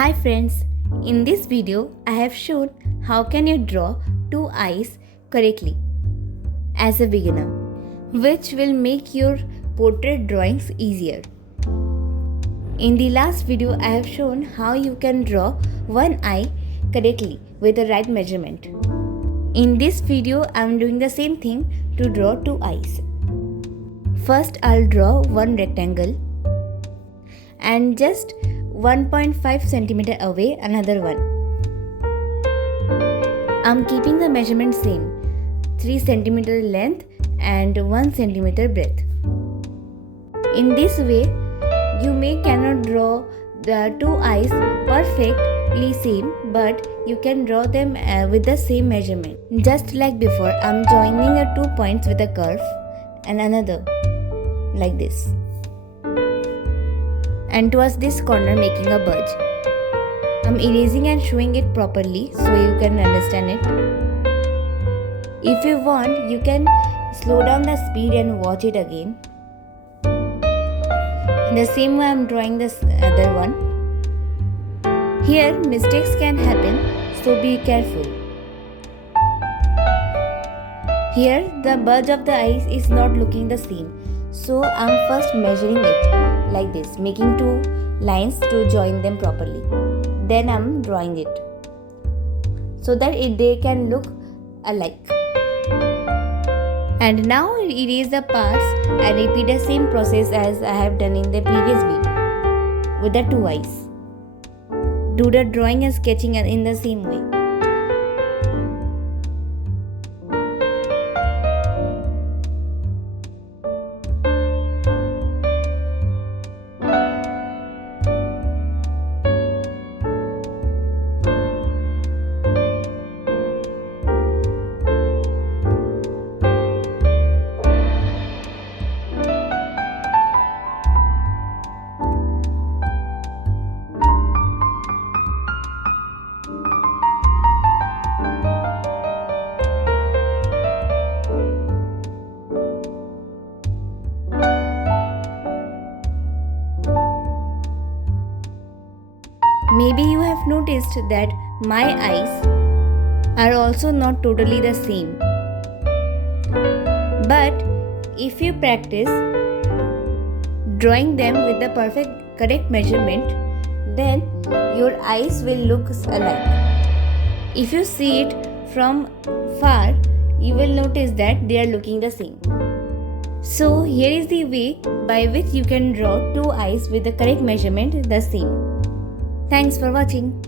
Hi friends, in this video I have shown how can you draw two eyes correctly as a beginner, which will make your portrait drawings easier. In the last video I have shown how you can draw one eye correctly with the right measurement. In this video I am doing the same thing to draw two eyes. First I'll draw one rectangle and just 1.5 centimeter away another one. I'm keeping the measurement same, 3 centimeter length and 1 centimeter breadth. In this way, you cannot draw the two eyes perfectly same, but you can draw them with the same measurement. Just like before, I'm joining the 2 points with a curve and another like this. And towards this corner making a budge. I'm erasing and showing it properly so you can understand it. If you want, you can slow down the speed and watch it again. In the same way I'm drawing this other one. Here mistakes can happen, so be careful. Here the budge of the eyes is not looking the same, so I'm first measuring it like this, making two lines to join them properly. Then I'm drawing it so that they can look alike. And now erase the parts and repeat the same process as I have done in the previous video with the two eyes. Do the drawing and sketching in the same way. Maybe you have noticed that my eyes are also not totally the same. But if you practice drawing them with the correct measurement, then your eyes will look alike. If you see it from far, you will notice that they are looking the same. So here is the way by which you can draw two eyes with the correct measurement the same. Thanks for watching.